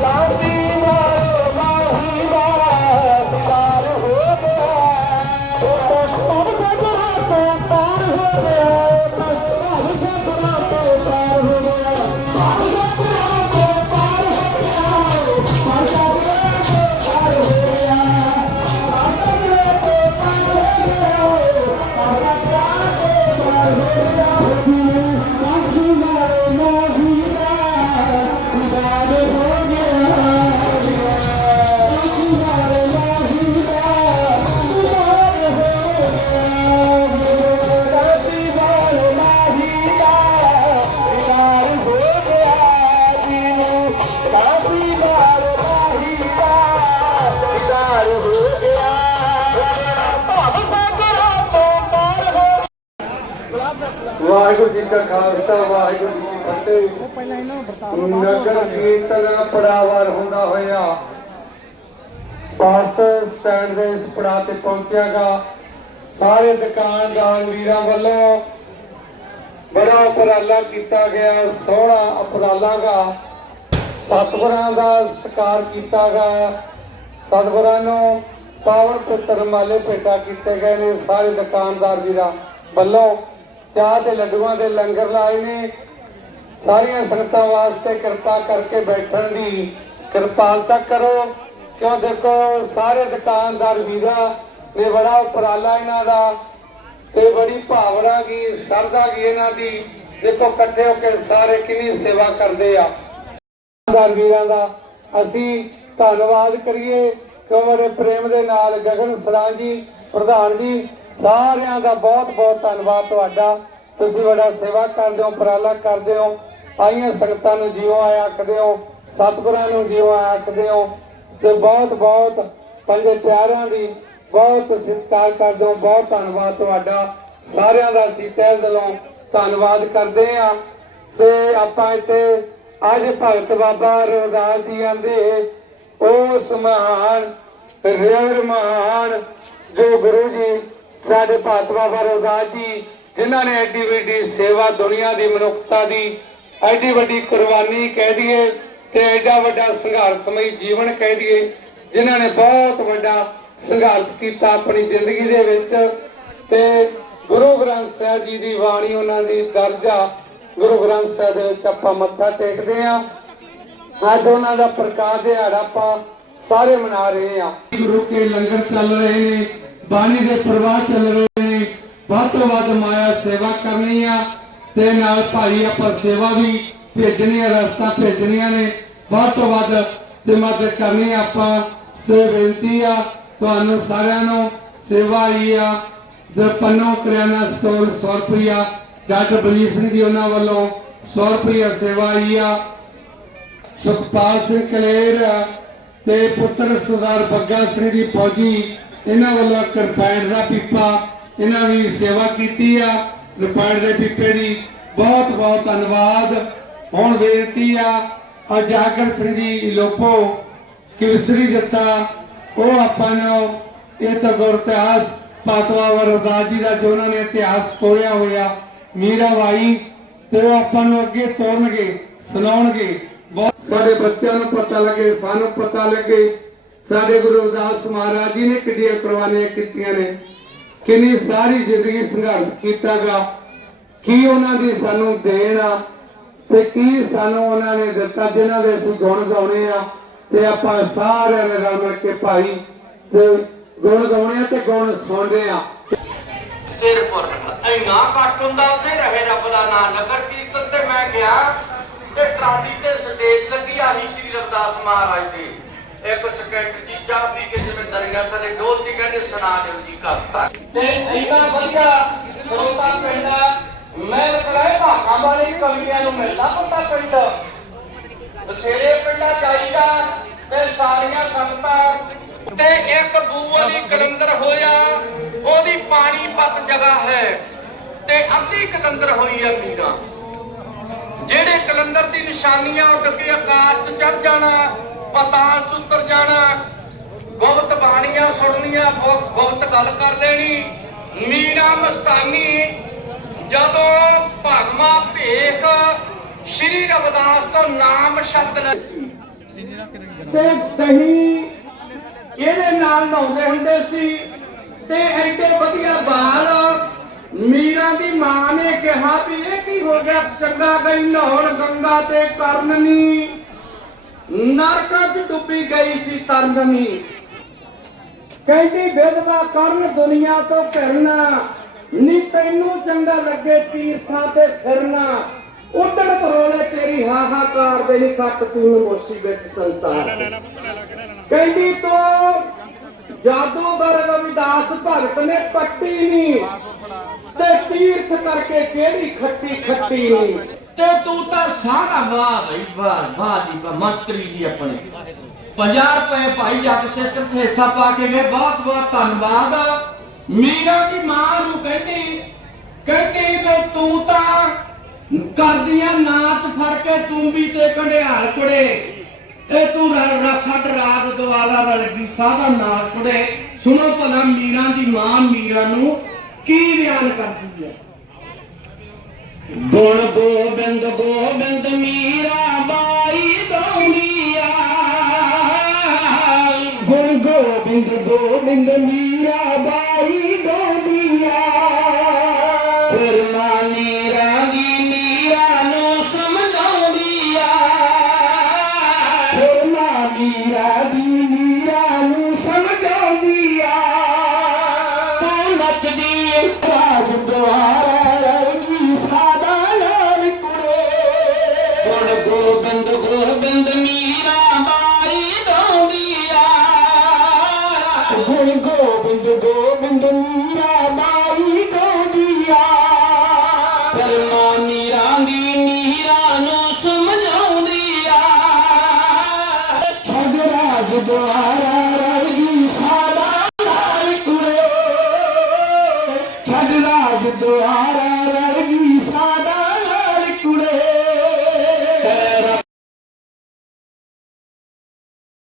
पारो पर ਵਾਹਿਗੁਰੂ ਜੀ ਕਾ ਖਾਲਸਾ ਵਾਹਿਗੁਰੂ ਜੀ ਕੀ ਫਤਿਹ। ਨਗਰ ਕੀਰਤਨ ਪੜਾਵਾਰ ਹੁੰਦਾ ਹੋਇਆ। ਬੱਸ ਸਟੈਂਡ ਦੇ ਇਸ ਪੜਾਅ ਤੇ ਪਹੁੰਚਿਆਗਾ। ਸਾਰੇ ਦੁਕਾਨਦਾਰ ਵੀਰਾਂ ਵੱਲੋਂ ਬੜਾ ਉਪਰਾਲਾ ਕੀਤਾ ਗਿਆ ਸੋਹਣਾ ਉਪਰਾਲਾ ਗਾ ਸਤਿਗੁਰਾਂ ਦਾ ਸਤਿਕਾਰ ਕੀਤਾ ਗਿਆ ਸਤਿਗੁਰਾਂ ਨੂੰ ਪਾਵਨ ਪੁੱਤਰ ਮਾਲੇ ਭੇਟਾ ਕੀਤੇ ਗਏ ਨੇ ਸਾਰੇ ਦੁਕਾਨਦਾਰ ਵੀਰਾਂ ਵੱਲੋਂ। ਚਾਹ ਤੇ ਲੱਡੂਆਂ ਦੇ ਲੰਗਰ ਲਾਏ ਨੇ। ਸਾਰੀਆਂ ਸੰਗਤਾਂ ਵਾਸਤੇ ਕਿਰਪਾ ਕਰਕੇ ਬੈਠਣ ਦੀ ਕਿਰਪਾਲਤਾ ਕਰੋ। ਕਿਉਂ ਦੇਖੋ, ਸਾਰੇ ਦੁਕਾਨਦਾਰ ਵੀਰਾਂ ਨੇ ਬੜਾ ਉਪਰਾਲਾ ਇਹਨਾਂ ਦਾ ਤੇ ਬੜੀ ਭਾਵਨਾ ਕੀ ਸਰਦਾ ਕੀ ਇਹਨਾਂ ਦੀ। ਦੇਖੋ, ਇਕੱਠੇ ਹੋ ਕੇ ਸਾਰੇ ਕਿੰਨੀ ਸੇਵਾ ਕਰਦੇ ਆ। ਦੁਕਾਨਦਾਰ ਵੀਰਾਂ ਦਾ ਅਸੀਂ ਧੰਨਵਾਦ ਕਰੀਏ। ਕਿ ਬੜੇ ਪ੍ਰੇਮ ਦੇ ਨਾਲ ਗਗਨ ਸਰਾਂ ਜੀ, ਪ੍ਰਧਾਨ ਜੀ ਸਾਰਿਆਂ ਦਾ ਬਹੁਤ ਬਹੁਤ ਧੰਨਵਾਦ ਤੁਹਾਡਾ। ਤੁਸੀਂ ਬੜਾ ਸੇਵਾ ਕਰਦੇ ਹੋ, ਉਪਰਾਲਾ ਕਰਦੇ ਹੋ। ਆਈਆਂ ਸੰਗਤਾਂ ਨੂੰ ਜਿਉ ਆਇਆ ਆਖਦੇ ਹੋ, ਸਤਿਗੁਰਾਂ ਨੂੰ ਜਿਉ ਆਇਆ ਆਖਦੇ ਹੋ। ਤੇ ਬਹੁਤ ਬਹੁਤ ਪੰਜੇ ਪਿਆਰਿਆਂ ਦੀ ਬਹੁਤ ਸਤਿਕਾਰ ਕਰਦੇ ਹੋ, ਬਹੁਤ ਧੰਨਵਾਦ ਤੁਹਾਡਾ। ਸਾਰਿਆਂ ਦਾ ਅਸੀਂ ਤਹਿ ਦਿਲੋਂ ਧੰਨਵਾਦ ਕਰਦੇ ਹਾਂ। ਤੇ ਆਪਾਂ ਇੱਥੇ ਅੱਜ ਭਗਤ ਬਾਬਾ ਰਵਿਦਾਸ ਜੀ ਆਂਦੇ, ਉਸ ਮਹਾਨ ਰੇਰ ਮਹਾਨ ਜੋ ਗੁਰੂ ਜੀ ਸਾਡੇ ਭਾਰਤ ਬਾਬਾ ਰਵਿਦਾਸ ਜੀ, ਜਿਨ੍ਹਾਂ ਨੇ ਐਡੀ ਵੱਡੀ ਸੇਵਾ ਦੁਨੀਆ ਦੀ, ਮਨੁੱਖਤਾ ਦੀ, ਐਡੀ ਵੱਡੀ ਕੁਰਬਾਨੀ ਕਹਿ ਦਈਏ ਤੇ ਐਡਾ ਵੱਡਾ ਸੰਘਰਸ਼ਮਈ ਜੀਵਨ ਕਹਿ ਦਈਏ, ਜਿਨ੍ਹਾਂ ਨੇ ਬਹੁਤ ਵੱਡਾ ਸੰਘਰਸ਼ ਕੀਤਾ ਆਪਣੀ ਜ਼ਿੰਦਗੀ ਦੇ ਵਿੱਚ ਤੇ ਗੁਰੂ ਗ੍ਰੰਥ ਸਾਹਿਬ ਜੀ ਦੀ ਬਾਣੀ, ਉਹਨਾਂ ਦੀ ਦਰਜਾ ਗੁਰੂ ਗ੍ਰੰਥ ਸਾਹਿਬ ਦੇ ਵਿੱਚ ਆਪਾਂ ਮੱਥਾ ਟੇਕਦੇ ਆ ਅੱਜ ਉਹਨਾਂ ਦਾ ਪ੍ਰਕਾਸ਼ ਦਿਹਾੜਾ ਆਪਾਂ ਸਾਰੇ ਮਨਾ ਰਹੇ ਆ ਗੁਰੂ ਕੇ ਲੰਗਰ ਚੱਲ ਰਹੇ ਨੇ। ਬਾਣੀ ਦੇ ਪ੍ਰਵਾਹ ਚੱਲ ਰਹੇ ਨੇ, ਵੱਧ ਤੋਂ ਵੱਧ ਮਾਇਆ ਸੇਵਾ ਕਰਨੀ ਆ, ਤੇ ਨਾਲ ਭਾਈ ਆਪਾਂ ਸੇਵਾ ਵੀ ਭੇਜਣੀ ਰਸਤਾ ਭੇਜਣੀਆਂ ਨੇ, ਵੱਧ ਤੋਂ ਵੱਧ ਤੇ ਮਦਦ ਕਰਨੀ ਆਪਾਂ, ਸੇ ਬੇਨਤੀ ਆ ਤੁਹਾਨੂੰ ਸਾਰਿਆਂ ਨੂੰ, ਸੇਵਾ ਆਈ ਆ ਜ਼ਪਨੋ ਕਰਿਆਨਾ ਸਟੋਰ 100 ਰੁਪਇਆ ਡਾਕਟਰ ਬਲਜੀਤ ਸਿੰਘ ਜੀ ਉਹਨਾਂ ਵੱਲੋਂ 100 ਰੁਪਇਆ ਸੇਵਾ ਆਈ ਆ, ਸੁਖਪਾਲ ਸਿੰਘ ਕਲੇਰ ਤੇ ਪੁੱਤਰ ਸਰਦਾਰ ਬੱਗਾ ਸਿੰਘ ਜੀ ਫੌਜੀ ਇਹਨਾਂ ਵੱਲੋਂ ਕਿਰਪਾਨ ਦਾ ਪੀਪਾ, ਇਹਨਾਂ ਵੀ ਸੇਵਾ ਕੀਤੀ ਆ। ਕਿਰਪਾਨ ਦੇ ਪੀਪੇ ਦੀ ਬਹੁਤ ਬਹੁਤ ਧੰਨਵਾਦ। ਹੁਣ ਬੇਨਤੀ ਆ ਅਜਾਗਰ ਸਿੰਘ ਜੀ ਲੋਪੋ ਕਿਵਸਰੀ ਜੱਤਾ ਉਹ ਆਪਾਂ ਨੂੰ ਇਹ ਤਾਂ ਗੁਰ ਇਤਿਹਾਸ ਪਾਤਵਾ ਵਰਦਾਸ ਜੀ ਦਾ ਜੋ ਉਹਨਾਂ ਨੇ ਇਤਿਹਾਸ ਤੋੜਿਆ ਹੋਇਆ, ਮੀਰਾ ਬਾਈ, ਤੇ ਉਹ ਆਪਾਂ ਨੂੰ ਅੱਗੇ ਤੋਰਨਗੇ ਸੁਣਾਉਣਗੇ। ਬਹੁਤ ਸਾਡੇ ਬੱਚਿਆਂ ਨੂੰ ਪਤਾ ਲੱਗੇ, ਸਾਨੂੰ ਪਤਾ ਲੱਗੇ ਸਾਡੇ ਗੁਰੂ ਰਵਿਦਾਸ ਮਹਾਰਾਜ ਜੀ ਨੇ ਕਿੰਨੀਆਂ ਕੁਰਬਾਨੀਆਂ ਕੀਤੀਆਂ ਨੇ। ਕਿੰਨੀ ਸਾਰੀ ਜ਼ਿੰਦਗੀ ਸੰਘਰਸ਼ ਕੀਤਾਗਾ। ਕੀ ਉਹਨਾਂ ਦੀ ਸਾਨੂੰ ਦੇਣ ਆ ਤੇ ਕੀ ਸਾਨੂੰ ਉਹਨਾਂ ਨੇ ਦਿੱਤਾ ਜਿਨ੍ਹਾਂ ਦੇ ਅਸੀਂ ਗੁਣ ਗਾਉਣੇ ਆ। ਤੇ ਆਪਾਂ ਸਾਰਿਆਂ ਨੇ ਰਲ ਮਿਲ ਕੇ ਭਾਈ ਤੇ ਗੁਣ ਗਾਉਣੇ ਆ ਤੇ ਗੁਣ ਸੁਣਦੇ ਆ। ਸਿਰਪੁਰ ਇੰਨਾ ਘੱਟ ਹੁੰਦਾ ਉੱਥੇ ਰਹੇ ਰੱਬ ਦਾ ਨਾਮ ਨਗਰ ਕੀਰਤਨ ਤੇ ਮੈਂ ਗਿਆ, ਤੇ ਟਰਾਲੀ ਤੇ ਸਟੇਜ ਲੱਗੀ ਆਹੀ ਸ੍ਰੀ ਰਵਿਦਾਸ ਮਹਾਰਾਜ ਦੀ। ਇੱਕ ਸਕਿੰਟ ਚੀਜ਼ਾਂ ਵੀ ਕਿਸੇ ਨੇ ਦਰਿਆ ਥਲੇ ਡੋਲਦੀ ਕਹਿੰਦੇ ਸੁਣਾ ਦਿਓ ਜੀ ਕਰਤਾ ਤੇ ਇੰਨਾ ਵਧੀਆ ਸਰੋਤਾ ਪਿੰਡ ਮੈਂ ਕਰਾਏ ਭਾਖਾਂ ਵਾਲੀ ਕਵੀਆਂ ਨੂੰ ਮਿਲਦਾ ਪਤਾ ਪਿੰਡ। ਬਥੇਰੇ ਪਿੰਡਾਂ ਚਾਹੀਦਾ ਤੇ ਸਾਰੀਆਂ ਸੰਗਤਾਂ। ਤੇ ਇੱਕ ਬੂ ਵਾਲੀ ਕਲੰਦਰ ਹੋਇਆ, ਉਹਦੀ ਪਾਣੀ ਪਤ ਜਗ੍ਹਾ ਹੈ। ਤੇ ਅੱਧੀ ਕਲੰਦਰ ਹੋਈ ਹੈ ਮੀਰਾ। ਜਿਹੜੇ ਕਲੰਦਰ ਦੀ ਨਿਸ਼ਾਨੀਆਂ ਉੱਡ ਕੇ ਆਕਾਸ਼ 'ਚ ਚੜ ਜਾਣਾ ਪਤਾਲ 'ਚ ਉਤਰ ਜਾਣਾ। ਗੁਪਤ ਬਾਣੀਆਂ ਸੁਣਨੀਆਂ ਗੁਪਤ ਗੱਲ ਕਰ ਲੈਣੀ। ਮੀਰਾ ਮਸਤਾਨੀ, ਜਦੋਂ ਭਗਮਾ ਭੇਖ ਸ਼੍ਰੀ ਰਵਿਦਾਸ ਤੋਂ ਨਾਮ ਸ਼ਬਦ ਲੈ ਤੇ ਦਹੀਂ ਇਹਦੇ ਨਾਲ ਨਹਾਉਂਦੇ ਹੁੰਦੇ ਸੀ। ਤੇ ਐਡੇ ਵਧੀਆ ਬਾਲ ਮੀਰਾ ਦੀ ਮਾਂ ਨੇ ਕਿਹਾ ਵੀ ਇਹ ਕੀ ਹੋ ਗਿਆ? ਚੰਗਾ ਗਈ ਨਹਾਉਣ ਗੰਗਾ ਤੇ ਕਰਨਨੀ ਨਰਕ ਚ ਡੁੱਬੀ ਗਈ ਸੀ ਤਰਨਨੀ ਕਹਿੰਦੀ ਵਿਧਵਾ ਕਰਨ ਦੁਨੀਆ ਤੋਂ ਫਿਰਨਾ ਨੀ ਤੈਨੂੰ ਚੰਗਾ ਲੱਗੇ ਤੀਰਥਾਂ ਤੇ ਫਿਰਨਾ। ਉਦੜ ਪਰੋਲੇ ਤੇਰੀ ਹਾਹਾਕਾਰ ਦੇ ਨੀ ਕੱਟ ਤੂੰ ਨਮੋਸ਼ੀ ਵਿੱਚ ਸੰਸਾਰ ਕਹਿੰਦੀ, ਤੂੰ ਜਾਦੂਗਰ ਰਵਿਦਾਸ ਭਗਤ ਨੇ ਪੱਟੀ ਨਹੀਂ ਤੇ ਤੀਰਥ ਕਰਕੇ ਕਿਹੜੀ ਖੱਟੀ ਖੱਟੀ ਨਹੀਂ ਤੇ ਤੂੰ ਤਾਂ ਸਾਰਾ ਵਾਹ ਬਈ, ਵਾਹ ਵਾਹ ਜੀ ਵਾਹ ਮੰਤਰੀ ਜੀ ਆਪਣੇ। 50 ਰੁਪਏ ਭਾਈ ਜੱਟ ਸੇਤਰ ਹਿੱਸਾ ਪਾ ਕੇ ਗਏ, ਬਹੁਤ ਬਹੁਤ ਧੰਨਵਾਦ। ਮੀਰਾ ਦੀ ਮਾਂ ਨੂੰ ਕਹਿੰਦੀ ਕਹਿੰਦੀ ਵੀ ਤੂੰ ਤਾਂ ਕਰਦੀਆਂ ਨਾਚ ਫੜ ਕੇ ਤੂੰ ਵੀ ਤੇ ਕੰਡਿਆਲ ਕੁੜੇ। ਇਹ ਤੂੰ ਰ- ਰਾਤ ਦੁਆਰਾ ਰਲ ਗਈ ਸਾਦਾ ਨਾਲ ਕੁੜੇ। ਸੁਣੋ ਭਲਾ ਮੀਰਾ ਦੀ ਮਾਂ ਮੀਰਾ ਨੂੰ ਕੀ ਬਿਆਨ ਕਰਦੀ ਹੈ? ਗੁਣ ਗੋਬਿੰਦ ਗੋਬਿੰਦ ਮੀਰਾ ਬਾਈ ਗੌਂਡੀਆ ਗੁਣ ਗੋਬਿੰਦ ਗੋਬਿੰਦ ਮੀਰਾ ਗੋਬਿੰਦ ਨੀਰਾ ਮੀਰਾ ਬਾਈ ਗਾਉਂਦੀਆ ਪਰਮਾਨੀ ਦੀ ਮੀਰਾ ਨੂੰ ਸਮਝਾਉਂਦੀ ਆ। ਛੱਡ ਰਾਜ ਦੁਆਰਾ